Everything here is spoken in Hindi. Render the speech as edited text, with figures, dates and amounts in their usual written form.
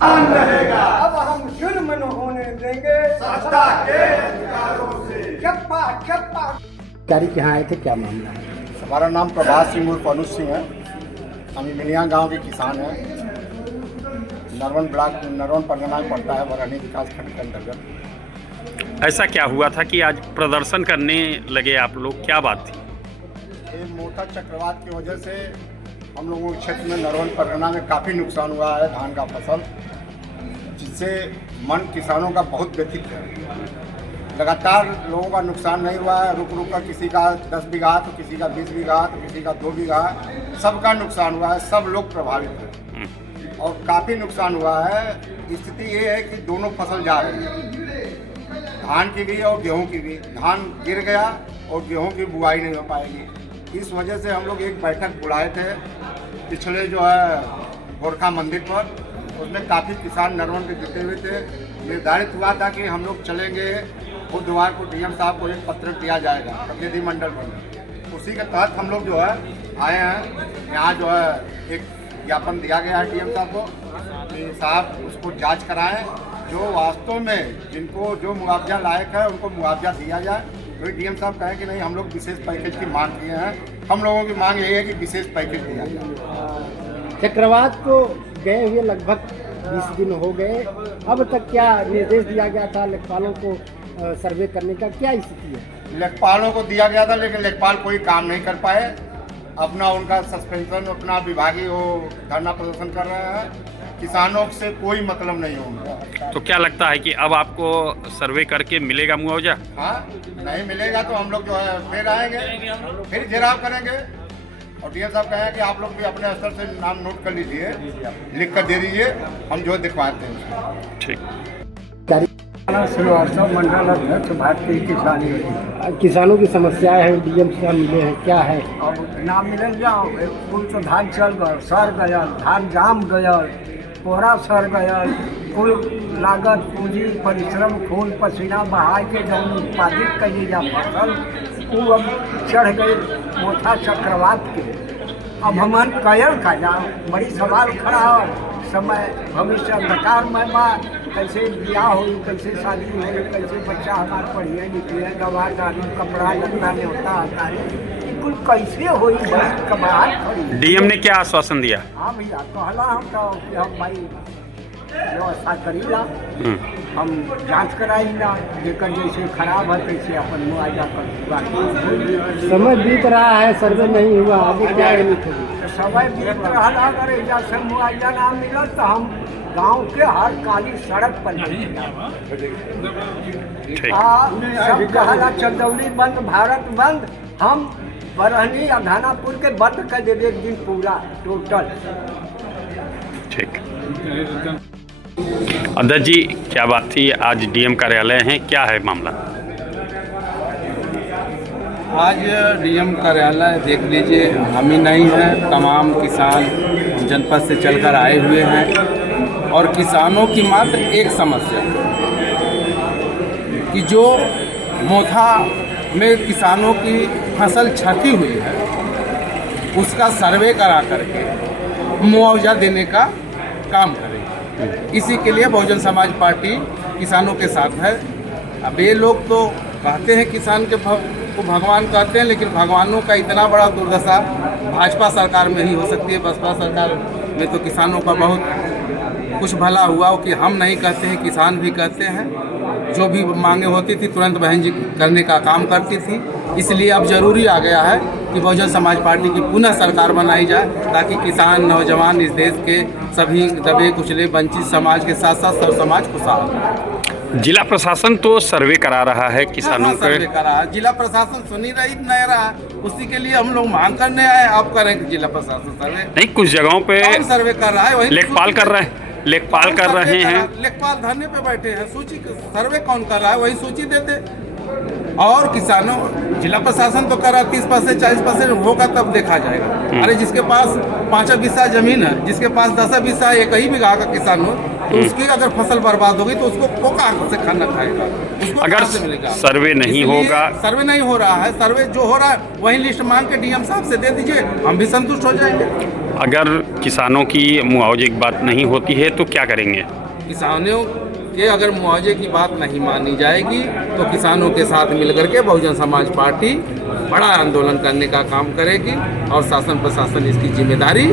रहेगा। अब हम जुल्म न होने देंगे सत्ता के अधिकारों से। चप्पा चप्पा। अधिकारी के यहाँ आए थे, क्या मामला है? हमारा नाम प्रभात सिंह उर्फ अनुज सिंह है। हम मिलिया गांव के किसान हैं। नरवन ब्लॉक नरवन परगना में पड़ता है, बरहनी विकास खंड के अंतर्गत। ऐसा क्या हुआ था कि आज प्रदर्शन करने लगे आप लोग, क्या बात थी? ये मोटा चक्रवात की वजह से हम लोगों के क्षेत्र में नरवन परगना में काफ़ी नुकसान हुआ है धान का फसल, जिससे मन किसानों का बहुत व्यथित है। लगातार लोगों का नुकसान नहीं हुआ है, रुक रुक कर किसी का 10 बीघा तो किसी का 20 बीघा तो किसी का 2 बीघा, सबका नुकसान हुआ है, सब लोग प्रभावित हैं और काफ़ी नुकसान हुआ है। स्थिति ये है कि दोनों फसल जा रही है, धान की भी और गेहूं की भी। धान गिर गया और गेहूं की बुआई नहीं हो पाएगी। इस वजह से हम लोग एक बैठक बुलाए थे पिछले जो है गोरखा मंदिर पर, उसमें काफ़ी किसान नरवन के जुटे हुए थे। निर्धारित हुआ था कि हम लोग चलेंगे बुधवार को डीएम साहब को एक पत्र दिया जाएगा प्रतिनिधिमंडल में। उसी के तहत हम लोग जो है आए हैं यहाँ। जो है एक ज्ञापन दिया गया है डीएम साहब को कि साहब उसको जांच कराएं, जो वास्तव में जिनको जो मुआवजा लायक है उनको मुआवजा दिया जाए। तो डीएम साहब कहें कि नहीं, हम लोग विशेष पैकेज की मांग किए हैं। हम लोगों की मांग यही है कि विशेष पैकेज दिया जाए। चक्रवात को गए हुए लगभग 20 दिन हो गए, अब तक क्या निर्देश दिया गया था लेखपालों को सर्वे करने का, क्या स्थिति है? लेखपालों को दिया गया था लेकिन लेखपाल कोई काम नहीं कर पाए। अपना उनका सस्पेंशन, अपना विभागीय वो धरना प्रदर्शन कर रहे हैं। किसानों से कोई मतलब नहीं होगा। तो क्या लगता है कि अब आपको सर्वे करके मिलेगा मुआवजा? हाँ, नहीं मिलेगा तो हम लोग जो है फिर आएंगे, फिर घेराव करेंगे। और डीएम साहब कहें कि आप लोग भी अपने स्तर से नाम नोट कर लीजिए, लिख कर दे दीजिए, हम जो दिखवाते हैं। ठीक। श्रीवास्तव मंडल अध्यक्ष भारतीय किसान यूनियन। किसानों की समस्याएं हैं, डीएम साहब मिले हैं, क्या है? अब ना मिलल जाओ, कुल तो धान चल गए, सड़ गया, धान जाम गया, कोहरा सड़ गया, कुल लागत पूंजी परिश्रम खून पसीना बहा के जब उत्पादित करिए जा फसल वो अब चढ़ गए मोटा चक्रवात के। अब हमन कयल का जाओ, बड़ी सवाल खड़ा हो। समय भविष्य अंधकार में बा, कैसे ब्याह हो, कैसे शादी हो, कैसे बच्चा हमारे पढ़िए लिखिए, गवाह गाड़ी कपड़ा लत्ता ने होता आता है, कुल कैसे हो कबाहट खड़ी। डीएम ने क्या आश्वासन दिया? हाँ भैया, कहला हम तो कि हम भाई व्यवस्था करीला, हम जांच कराइला, जेकर जैसे खराब है तैसे अपन मुआवजा कर। समय बीत रहा है, सर्वे नहीं हुआ, आगे क्या है? समय बीत रहा, अगर एजा से मुआवजा ना मिला तो हम गांव के हर काली सड़क पर ठीक। सब कहला चंदौली बंद, भारत बंद, हम बरहनी या धानापुर के बंद कर देवे एक दिन पूरा टोटल। ठीक। अध्यक्ष जी, क्या बात थी? आज डीएम कार्यालय है, क्या है मामला? आज डीएम कार्यालय देख लीजिए, हम ही नहीं हैं, तमाम किसान जनपद से चलकर आए हुए हैं और किसानों की मात्र एक समस्या कि जो मोथा में किसानों की फसल क्षति हुई है उसका सर्वे करा करके मुआवजा देने का काम करेगी। इसी के लिए बहुजन समाज पार्टी किसानों के साथ है। अब ये लोग तो कहते हैं किसान के को भगवान कहते हैं, लेकिन भगवानों का इतना बड़ा दुर्दशा भाजपा सरकार में ही हो सकती है। बसपा सरकार में तो किसानों का बहुत कुछ भला हुआ कि हम नहीं कहते हैं, किसान भी कहते हैं। जो भी मांगे होती थी तुरंत बहन जी करने का काम करती थी। इसलिए अब जरूरी आ गया है कि बहुजन समाज पार्टी की पुनः सरकार बनाई जाए, ताकि किसान नौजवान इस देश के सभी दबे कुचले वंचित समाज के साथ साथ सब समाज खुशहाल। जिला प्रशासन तो सर्वे करा रहा है किसानों सर्वे के। करा है, जिला प्रशासन सुनी रही नहीं रहा, उसी के लिए हम लोग मांग करने आए। आप करेंगे जिला प्रशासन सर्वे? नहीं, कुछ जगहों पे सर्वे कर रहा है, वही लेखपाल कर रहे हैं, लेखपाल कर रहे हैं। लेखपाल धरने पे बैठे हैं, सूची सर्वे कौन कर रहा है? वही सूची देते। और किसानों जिला प्रशासन तो कर रहा है, 30% 40% होगा तब देखा जाएगा। अरे जिसके पास 5 बीसा जमीन है, जिसके पास 10 बीसा एक ही बीघा का किसान हो, तो उसकी अगर फसल बर्बाद होगी तो उसको कहाँ से खाना खाएगा? उसको अगर कहाँ से मिलेगा? सर्वे नहीं होगा, सर्वे नहीं हो रहा है, सर्वे जो हो रहा है वही लिस्ट मांग के डीएम साहब से दे दीजिए, हम भी संतुष्ट हो जाएंगे। अगर किसानों की मुआवजे की बात नहीं होती है तो क्या करेंगे? किसानों के अगर मुआवजे की बात नहीं मानी जाएगी तो किसानों के साथ मिलकर के बहुजन समाज पार्टी बड़ा आंदोलन करने का काम करेगी और शासन प्रशासन इसकी जिम्मेदारी